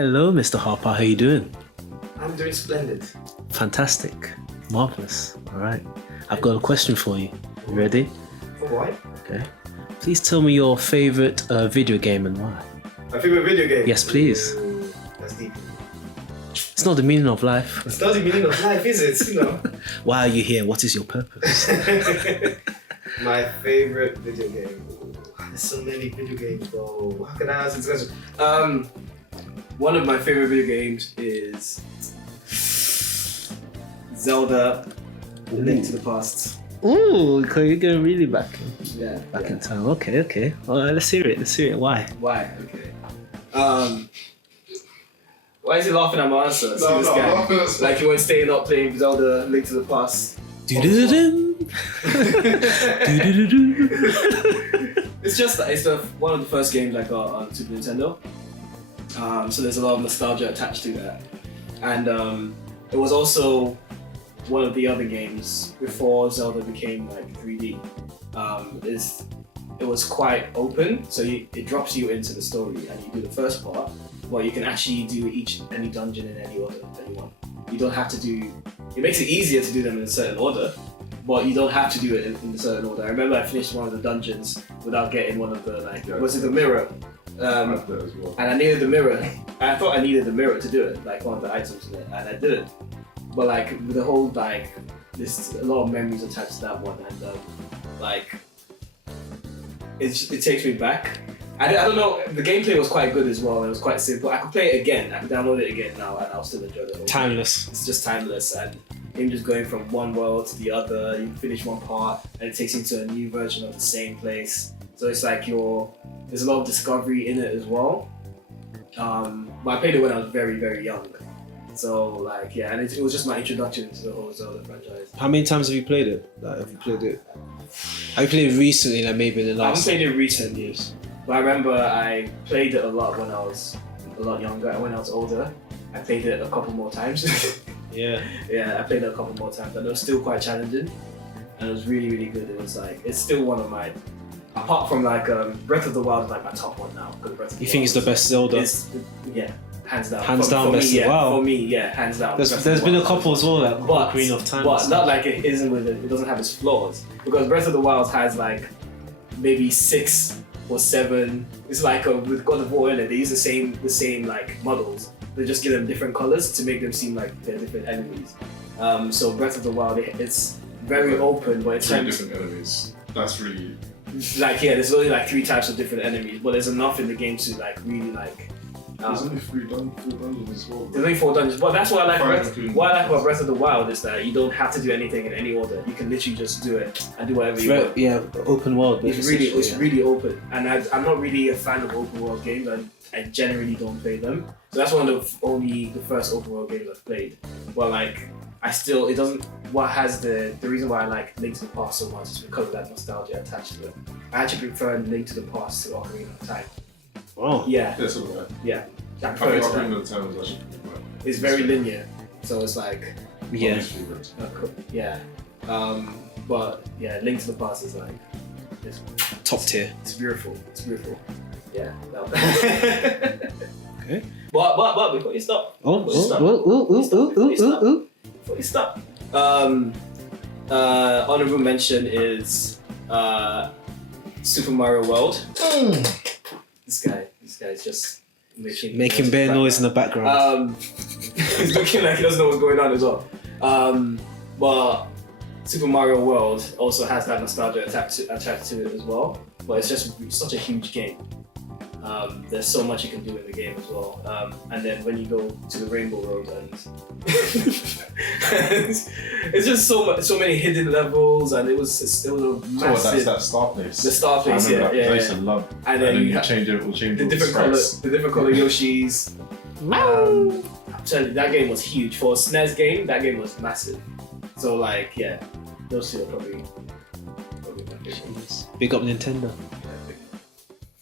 Hello, Mr. Harper. How you doing? I'm doing splendid. Fantastic. Marvelous. All right. I've got a question for you. You ready? For what? Okay. Please tell me your favorite video game and why. My favorite video game? Yes, please. Ooh, that's deep. It's not the meaning of life. It's not the meaning of life, is it? You know. Why are you here? What is your purpose? My favorite video game. Ooh, there's so many video games, bro. How can I answer this question? One of my favorite video games is Zelda: The Link to the Past. Ooh, you're going really back Yeah. in time. Okay. All right, let's hear it. Why? Why? Okay. Why is he laughing at my answer? See No, this no, guy? I'm laughing at Like he went staying up playing Zelda: Link to the Past. Do-do-do-dum. Do-do-do-do. It's one of the first games I got on Super Nintendo. So there's a lot of nostalgia attached to that, and it was also one of the other games before Zelda became like 3D. It was quite open, so it drops you into the story, and you do the first part. Well, you can actually do any dungeon in any order that you want. You don't have to do. It makes it easier to do them in a certain order, but you don't have to do it in a certain order. I remember I finished one of the dungeons without getting one of the was it the mirror? And I needed the mirror. I thought I needed the mirror to do it, like one of the items in it, and I didn't. But like with the whole there's a lot of memories attached to that one, and it takes me back. I don't know. The gameplay was quite good as well, and it was quite simple. I could play it again. I can download it again now, and I'll still enjoy it. Timeless. It's just timeless, and him just going from one world to the other. You finish one part, and it takes you to a new version of the same place. So it's like there's a lot of discovery in it as well. But I played it when I was very, very young. So and it was just my introduction to the whole Zelda franchise. How many times have you played it? Have you played it recently, like maybe in the I last? haven't played it recently, but I remember I played it a lot when I was a lot younger, and when I was older, I played it a couple more times. Yeah. Yeah, I played it a couple more times, and it was still quite challenging, and it was really, really good. It was it's still one of my, apart from Breath of the Wild is like my top one now. You think it's the best Zelda? Yeah, hands down. Hands down for best. me, yeah, Wow. For me, yeah, hands down. There's been a couple as well, like but Ocarina of Time. But not like it isn't with it. It doesn't have its flaws, because Breath of the Wild has maybe 6 or 7. It's with God of War in it. They use the same models. They just give them different colors to make them seem like they're different enemies. So Breath of the Wild, it's very open, but it's 3 different enemies. That's really. There's only 3 types of different enemies, but there's enough in the game to really There's only 4 dungeons as well. There's only 4 dungeons, but that's what I like. What I like about Breath of the Wild is that you don't have to do anything in any order. You can literally just do it and do whatever you want. Yeah, open world. It's really open, and I'm not really a fan of open world games. I generally don't play them. So that's one of the first open world games I've played. But it doesn't. What has the reason why I like Link to the Past so much is because of that nostalgia attached to it. I actually prefer Link to the Past to Ocarina of Time. Oh. Yeah. Yeah, so do I. Yeah. I I prefer think it to that. Ocarina of Time was actually pretty good. It's very linear, so it's Yeah. yeah. But yeah, Link to the Past is it's Top tier. It's beautiful. It's beautiful. Yeah. No. Okay. But before you stop. Before you stop. Honorable mention is Super Mario World. This guy's just Making bare noise in the background. He's looking like he doesn't know what's going on as well. But Super Mario World also has that nostalgia attached to it as well. But it's just such a huge game. There's so much you can do in the game as well. And then when you go to the Rainbow Road, and it's just so many hidden levels, and it was a massive. That's that star place. The star place, I remember that place yeah. I love. And then you change it. We'll change the all different color Yoshis. I'm telling you, that game was huge for a SNES game. That game was massive. So those two are probably my favorites. Big up Nintendo.